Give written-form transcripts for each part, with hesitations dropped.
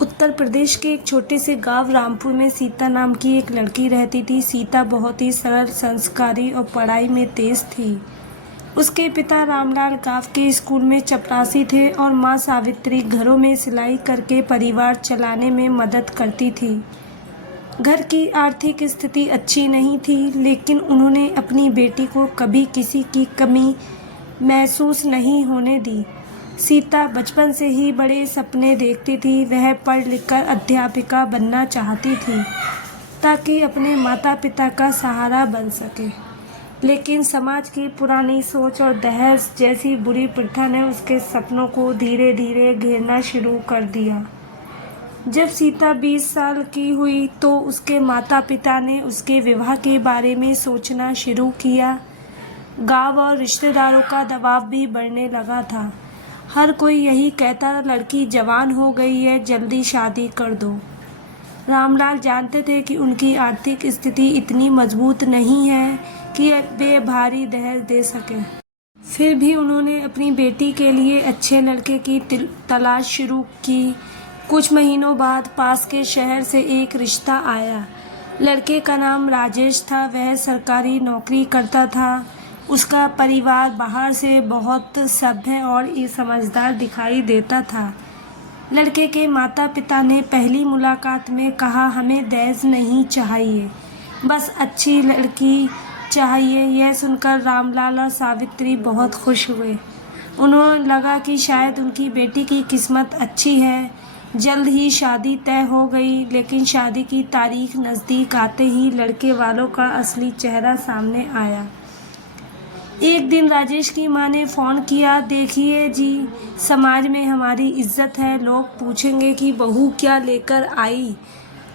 उत्तर प्रदेश के एक छोटे से गांव रामपुर में सीता नाम की एक लड़की रहती थी। सीता बहुत ही सरल, संस्कारी और पढ़ाई में तेज थी। उसके पिता रामलाल गांव के स्कूल में चपरासी थे और माँ सावित्री घरों में सिलाई करके परिवार चलाने में मदद करती थी। घर की आर्थिक स्थिति अच्छी नहीं थी, लेकिन उन्होंने अपनी बेटी को कभी किसी की कमी महसूस नहीं होने दी। सीता बचपन से ही बड़े सपने देखती थी। वह पढ़ लिखकर अध्यापिका बनना चाहती थी ताकि अपने माता पिता का सहारा बन सके, लेकिन समाज की पुरानी सोच और दहेज जैसी बुरी प्रथा ने उसके सपनों को धीरे धीरे घेरना शुरू कर दिया। जब सीता 20 साल की हुई तो उसके माता पिता ने उसके विवाह के बारे में सोचना शुरू किया। गांव और रिश्तेदारों का दबाव भी बढ़ने लगा था। हर कोई यही कहता, लड़की जवान हो गई है, जल्दी शादी कर दो। रामलाल जानते थे कि उनकी आर्थिक स्थिति इतनी मजबूत नहीं है कि वे भारी दहेज दे सके। फिर भी उन्होंने अपनी बेटी के लिए अच्छे लड़के की तलाश शुरू की। कुछ महीनों बाद पास के शहर से एक रिश्ता आया। लड़के का नाम राजेश था। वह सरकारी नौकरी करता था। उसका परिवार बाहर से बहुत सभ्य और समझदार दिखाई देता था। लड़के के माता पिता ने पहली मुलाकात में कहा, हमें दहेज नहीं चाहिए, बस अच्छी लड़की चाहिए। यह सुनकर रामलाल और सावित्री बहुत खुश हुए। उन्हें लगा कि शायद उनकी बेटी की किस्मत अच्छी है। जल्द ही शादी तय हो गई, लेकिन शादी की तारीख नज़दीक आते ही लड़के वालों का असली चेहरा सामने आया। एक दिन राजेश की माँ ने फ़ोन किया, देखिए जी, समाज में हमारी इज्जत है, लोग पूछेंगे कि बहू क्या लेकर आई।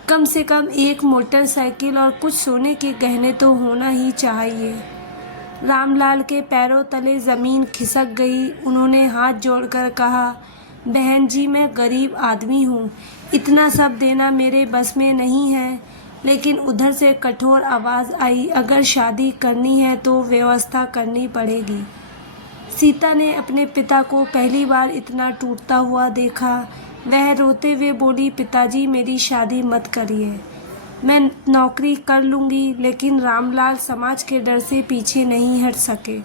कम से कम एक मोटरसाइकिल और कुछ सोने के गहने तो होना ही चाहिए। रामलाल के पैरों तले ज़मीन खिसक गई। उन्होंने हाथ जोड़कर कहा, बहन जी, मैं गरीब आदमी हूँ, इतना सब देना मेरे बस में नहीं है। लेकिन उधर से कठोर आवाज़ आई, अगर शादी करनी है तो व्यवस्था करनी पड़ेगी। सीता ने अपने पिता को पहली बार इतना टूटता हुआ देखा। वह रोते हुए बोली, पिताजी, मेरी शादी मत करिए, मैं नौकरी कर लूँगी। लेकिन रामलाल समाज के डर से पीछे नहीं हट सके।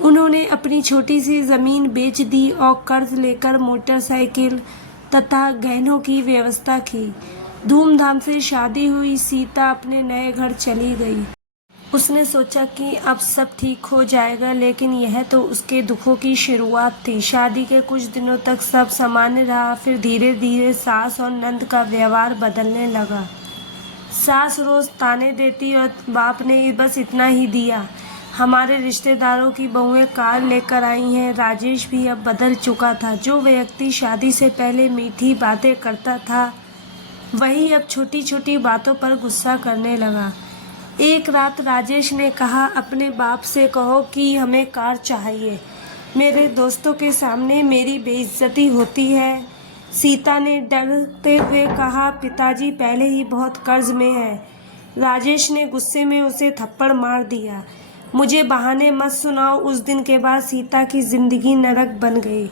उन्होंने अपनी छोटी सी ज़मीन बेच दी और कर्ज लेकर मोटरसाइकिल तथा गहनों की व्यवस्था की। धूमधाम से शादी हुई। सीता अपने नए घर चली गई। उसने सोचा कि अब सब ठीक हो जाएगा, लेकिन यह तो उसके दुखों की शुरुआत थी। शादी के कुछ दिनों तक सब सामान्य रहा। फिर धीरे धीरे सास और नंद का व्यवहार बदलने लगा। सास रोज ताने देती और बाप ने बस इतना ही दिया, हमारे रिश्तेदारों की बहुएं कार लेकर आई हैं। राजेश भी अब बदल चुका था। जो व्यक्ति शादी से पहले मीठी बातें करता था, वही अब छोटी छोटी बातों पर गुस्सा करने लगा। एक रात राजेश ने कहा, अपने बाप से कहो कि हमें कार चाहिए, मेरे दोस्तों के सामने मेरी बेइज्जती होती है। सीता ने डरते हुए कहा, पिताजी पहले ही बहुत कर्ज में है। राजेश ने गुस्से में उसे थप्पड़ मार दिया। मुझे बहाने मत सुनाओ। उस दिन के बाद सीता की जिंदगी नरक बन गई।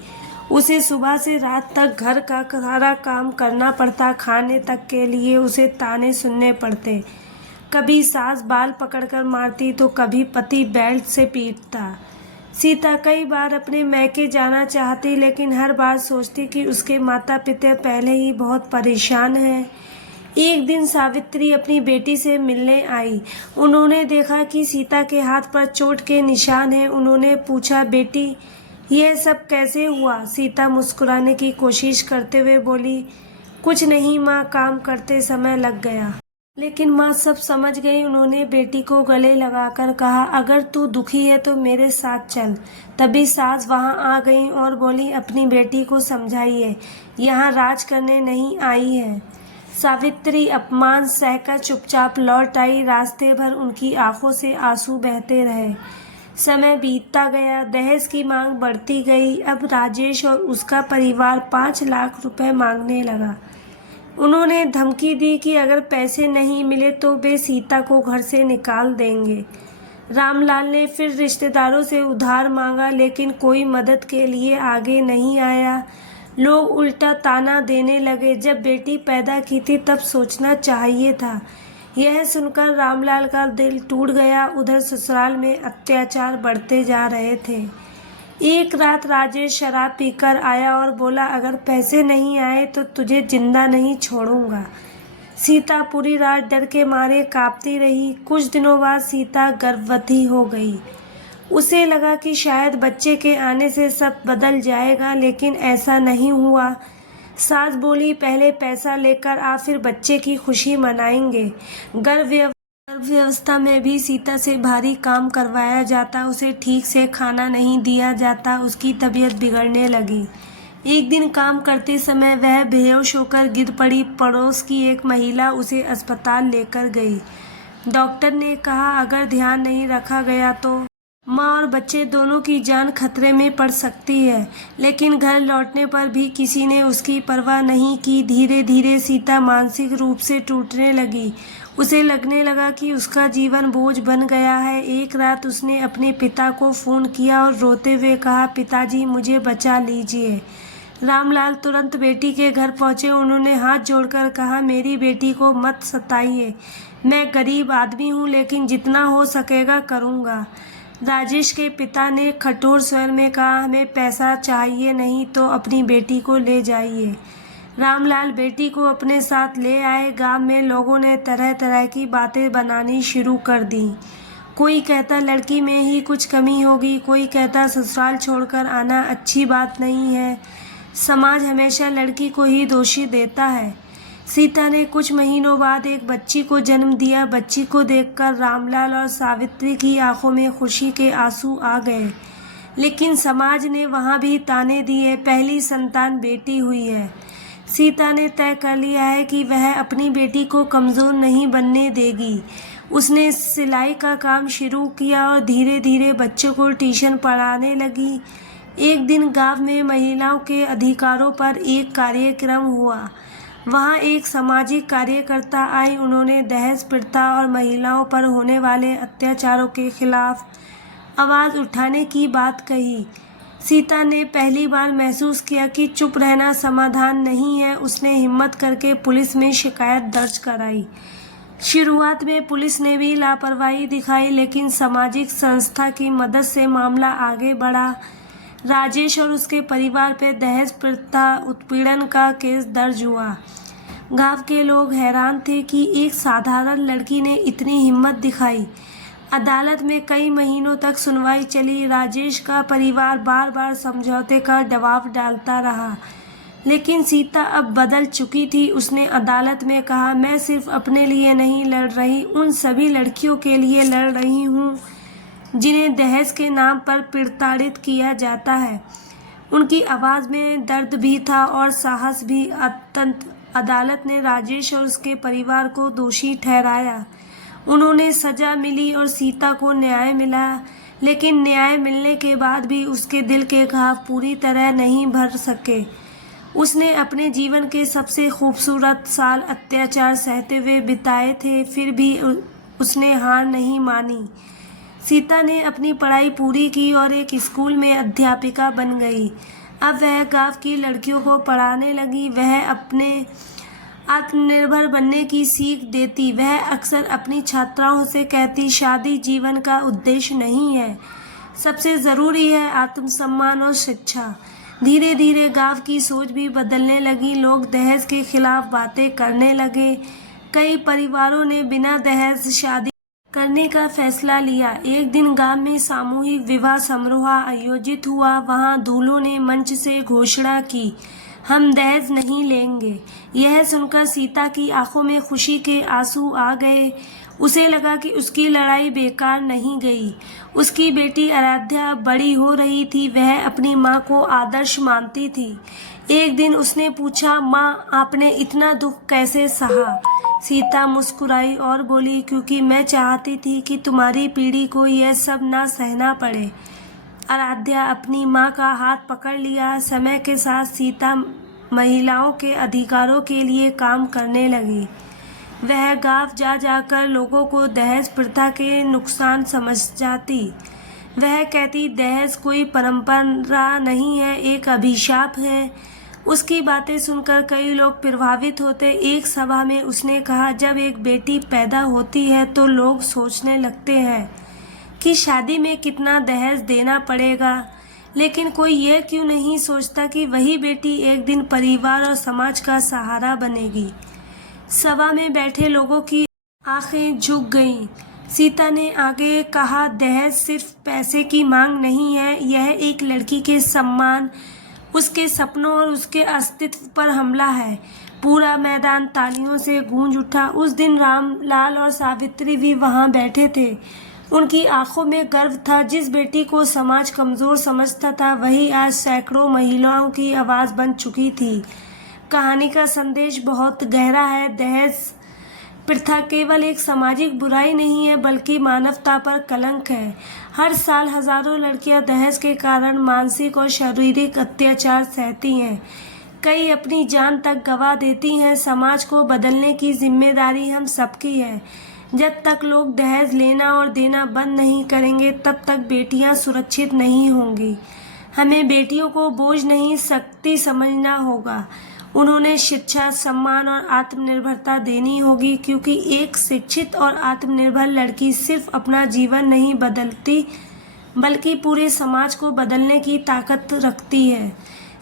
उसे सुबह से रात तक घर का सारा काम करना पड़ता। खाने तक के लिए उसे ताने सुनने पड़ते। कभी सास बाल पकड़कर मारती तो कभी पति बेल्ट से पीटता। सीता कई बार अपने मैके जाना चाहती, लेकिन हर बार सोचती कि उसके माता पिता पहले ही बहुत परेशान हैं। एक दिन सावित्री अपनी बेटी से मिलने आई। उन्होंने देखा कि सीता के हाथ पर चोट के निशान हैं। उन्होंने पूछा, बेटी, यह सब कैसे हुआ? सीता मुस्कुराने की कोशिश करते हुए बोली, कुछ नहीं माँ, काम करते समय लग गया। लेकिन माँ सब समझ गई। उन्होंने बेटी को गले लगाकर कहा, अगर तू दुखी है तो मेरे साथ चल। तभी सास वहाँ आ गई और बोली, अपनी बेटी को समझाइए, यहाँ राज करने नहीं आई है। सावित्री अपमान सहकर चुपचाप लौट आई। रास्ते भर उनकी आंखों से आंसू बहते रहे। समय बीतता गया, दहेज की मांग बढ़ती गई। अब राजेश और उसका परिवार 5 लाख रुपए मांगने लगा। उन्होंने धमकी दी कि अगर पैसे नहीं मिले तो वे सीता को घर से निकाल देंगे। रामलाल ने फिर रिश्तेदारों से उधार मांगा, लेकिन कोई मदद के लिए आगे नहीं आया। लोग उल्टा ताना देने लगे। जब बेटी पैदा की थी तब सोचना चाहिए था। यह सुनकर रामलाल का दिल टूट गया। उधर ससुराल में अत्याचार बढ़ते जा रहे थे। एक रात राजेश शराब पीकर आया और बोला, अगर पैसे नहीं आए तो तुझे जिंदा नहीं छोड़ूंगा। सीता पूरी रात डर के मारे कांपती रही। कुछ दिनों बाद सीता गर्भवती हो गई। उसे लगा कि शायद बच्चे के आने से सब बदल जाएगा, लेकिन ऐसा नहीं हुआ। सास बोली, पहले पैसा लेकर आ, फिर बच्चे की खुशी मनाएंगे। गर्भ व्यवस्था में भी सीता से भारी काम करवाया जाता। उसे ठीक से खाना नहीं दिया जाता। उसकी तबीयत बिगड़ने लगी। एक दिन काम करते समय वह बेहोश होकर गिर पड़ी। पड़ोस की एक महिला उसे अस्पताल लेकर गई। डॉक्टर ने कहा, अगर ध्यान नहीं रखा गया तो माँ और बच्चे दोनों की जान खतरे में पड़ सकती है। लेकिन घर लौटने पर भी किसी ने उसकी परवाह नहीं की। धीरे धीरे सीता मानसिक रूप से टूटने लगी। उसे लगने लगा कि उसका जीवन बोझ बन गया है। एक रात उसने अपने पिता को फ़ोन किया और रोते हुए कहा, पिताजी मुझे बचा लीजिए। रामलाल तुरंत बेटी के घर पहुंचे। उन्होंने हाथ जोड़कर कहा, मेरी बेटी को मत सताइए। मैं गरीब आदमी हूं, लेकिन जितना हो सकेगा करूंगा। राजेश के पिता ने कठोर स्वर में कहा, हमें पैसा चाहिए, नहीं तो अपनी बेटी को ले जाइए। रामलाल बेटी को अपने साथ ले आए। गांव में लोगों ने तरह तरह की बातें बनानी शुरू कर दी। कोई कहता लड़की में ही कुछ कमी होगी, कोई कहता ससुराल छोड़कर आना अच्छी बात नहीं है। समाज हमेशा लड़की को ही दोषी देता है। सीता ने कुछ महीनों बाद एक बच्ची को जन्म दिया। बच्ची को देखकर रामलाल और सावित्री की आंखों में खुशी के आंसू आ गए। लेकिन समाज ने वहाँ भी ताने दिए। पहली संतान बेटी हुई है। सीता ने तय कर लिया है कि वह अपनी बेटी को कमज़ोर नहीं बनने देगी। उसने सिलाई का काम शुरू किया और धीरे धीरे बच्चों को ट्यूशन पढ़ाने लगी। एक दिन गांव में महिलाओं के अधिकारों पर एक कार्यक्रम हुआ। वहां एक सामाजिक कार्यकर्ता आई। उन्होंने दहेज प्रथा और महिलाओं पर होने वाले अत्याचारों के खिलाफ आवाज़ उठाने की बात कही। सीता ने पहली बार महसूस किया कि चुप रहना समाधान नहीं है। उसने हिम्मत करके पुलिस में शिकायत दर्ज कराई। शुरुआत में पुलिस ने भी लापरवाही दिखाई, लेकिन सामाजिक संस्था की मदद से मामला आगे बढ़ा। राजेश और उसके परिवार पर दहेज प्रथा उत्पीड़न का केस दर्ज हुआ। गांव के लोग हैरान थे कि एक साधारण लड़की ने इतनी हिम्मत दिखाई। अदालत में कई महीनों तक सुनवाई चली। राजेश का परिवार बार बार समझौते का दबाव डालता रहा, लेकिन सीता अब बदल चुकी थी। उसने अदालत में कहा, मैं सिर्फ अपने लिए नहीं लड़ रही, उन सभी लड़कियों के लिए लड़ रही हूँ जिन्हें दहेज के नाम पर प्रताड़ित किया जाता है। उनकी आवाज़ में दर्द भी था और साहस भी। अदालत ने राजेश और उसके परिवार को दोषी ठहराया। उन्होंने सज़ा मिली और सीता को न्याय मिला। लेकिन न्याय मिलने के बाद भी उसके दिल के घाव पूरी तरह नहीं भर सके। उसने अपने जीवन के सबसे खूबसूरत साल अत्याचार सहते हुए बिताए थे, फिर भी उसने हार नहीं मानी। सीता ने अपनी पढ़ाई पूरी की और एक स्कूल में अध्यापिका बन गई। अब वह गांव की लड़कियों को पढ़ाने लगी। वह अपने आत्मनिर्भर बनने की सीख देती। वह अक्सर अपनी छात्राओं से कहती, शादी जीवन का उद्देश्य नहीं है, सबसे ज़रूरी है आत्मसम्मान और शिक्षा। धीरे धीरे गांव की सोच भी बदलने लगी। लोग दहेज के खिलाफ बातें करने लगे। कई परिवारों ने बिना दहेज शादी करने का फैसला लिया। एक दिन गांव में सामूहिक विवाह समारोह आयोजित हुआ। वहां दूल्हों ने मंच से घोषणा की, हम दहेज नहीं लेंगे। यह सुनकर सीता की आंखों में खुशी के आंसू आ गए। उसे लगा कि उसकी लड़ाई बेकार नहीं गई। उसकी बेटी आराध्या बड़ी हो रही थी। वह अपनी माँ को आदर्श मानती थी। एक दिन उसने पूछा, माँ आपने इतना दुख कैसे सहा? सीता मुस्कुराई और बोली, क्योंकि मैं चाहती थी कि तुम्हारी पीढ़ी को यह सब ना सहना पड़े। आराध्या अपनी माँ का हाथ पकड़ लिया। समय के साथ सीता महिलाओं के अधिकारों के लिए काम करने लगी। वह गांव जा जाकर लोगों को दहेज प्रथा के नुकसान समझाती। वह कहती, दहेज कोई परंपरा नहीं है, एक अभिशाप है। उसकी बातें सुनकर कई लोग प्रभावित होते। एक सभा में उसने कहा, जब एक बेटी पैदा होती है तो लोग सोचने लगते हैं कि शादी में कितना दहेज देना पड़ेगा, लेकिन कोई ये क्यों नहीं सोचता कि वही बेटी एक दिन परिवार और समाज का सहारा बनेगी। सभा में बैठे लोगों की आंखें झुक गईं। सीता ने आगे कहा, दहेज सिर्फ पैसे की मांग नहीं है, यह एक लड़की के सम्मान, उसके सपनों और उसके अस्तित्व पर हमला है। पूरा मैदान तालियों से गूंज उठा। उस दिन रामलाल और सावित्री भी वहां बैठे थे। उनकी आंखों में गर्व था। जिस बेटी को समाज कमजोर समझता था, वही आज सैकड़ों महिलाओं की आवाज बन चुकी थी। कहानी का संदेश बहुत गहरा है। दहेज प्रथा केवल एक सामाजिक बुराई नहीं है, बल्कि मानवता पर कलंक है। हर साल हजारों लड़कियां दहेज के कारण मानसिक और शारीरिक अत्याचार सहती हैं। कई अपनी जान तक गंवा देती हैं। समाज को बदलने की जिम्मेदारी हम सबकी है। जब तक लोग दहेज लेना और देना बंद नहीं करेंगे, तब तक बेटियां सुरक्षित नहीं होंगी। हमें बेटियों को बोझ नहीं, शक्ति समझना होगा। उन्होंने शिक्षा, सम्मान और आत्मनिर्भरता देनी होगी, क्योंकि एक शिक्षित और आत्मनिर्भर लड़की सिर्फ अपना जीवन नहीं बदलती, बल्कि पूरे समाज को बदलने की ताकत रखती है।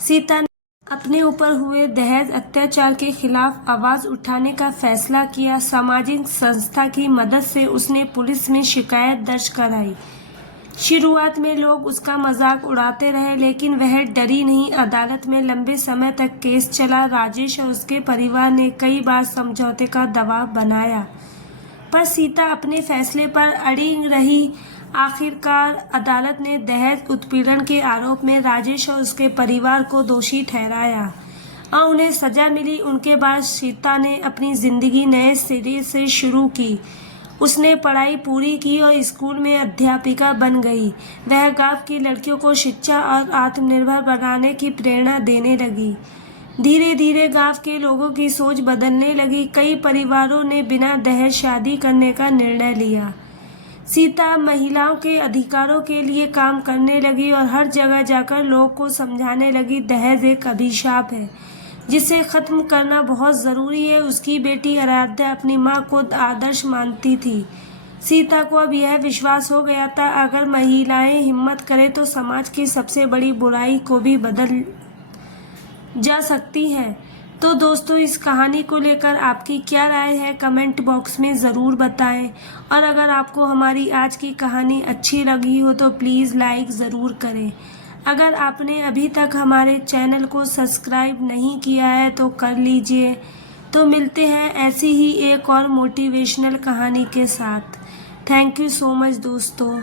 सीता ने अपने ऊपर हुए दहेज अत्याचार के खिलाफ आवाज उठाने का फैसला किया। सामाजिक संस्था की मदद से उसने पुलिस में शिकायत दर्ज कराई। शुरुआत में लोग उसका मजाक उड़ाते रहे, लेकिन वह डरी नहीं। अदालत में लंबे समय तक केस चला। राजेश और उसके परिवार ने कई बार समझौते का दबाव बनाया, पर सीता अपने फैसले पर अड़ी रही। आखिरकार अदालत ने दहेज उत्पीड़न के आरोप में राजेश और उसके परिवार को दोषी ठहराया और उन्हें सजा मिली। उनके बाद सीता ने अपनी जिंदगी नए सिरे से शुरू की। उसने पढ़ाई पूरी की और स्कूल में अध्यापिका बन गई। वह गांव की लड़कियों को शिक्षा और आत्मनिर्भर बनाने की प्रेरणा देने लगी। धीरे धीरे गांव के लोगों की सोच बदलने लगी। कई परिवारों ने बिना दहेज शादी करने का निर्णय लिया। सीता महिलाओं के अधिकारों के लिए काम करने लगी और हर जगह जाकर लोगों को समझाने लगी, दहेज एक अभिशाप है जिसे खत्म करना बहुत जरूरी है। उसकी बेटी आराध्या अपनी माँ को आदर्श मानती थी। सीता को अब यह विश्वास हो गया था, अगर महिलाएं हिम्मत करें तो समाज की सबसे बड़ी बुराई को भी बदल जा सकती है। तो दोस्तों, इस कहानी को लेकर आपकी क्या राय है, कमेंट बॉक्स में ज़रूर बताएं। और अगर आपको हमारी आज की कहानी अच्छी लगी हो तो प्लीज़ लाइक ज़रूर करें। अगर आपने अभी तक हमारे चैनल को सब्सक्राइब नहीं किया है तो कर लीजिए। तो मिलते हैं ऐसी ही एक और मोटिवेशनल कहानी के साथ। थैंक यू सो मच दोस्तों।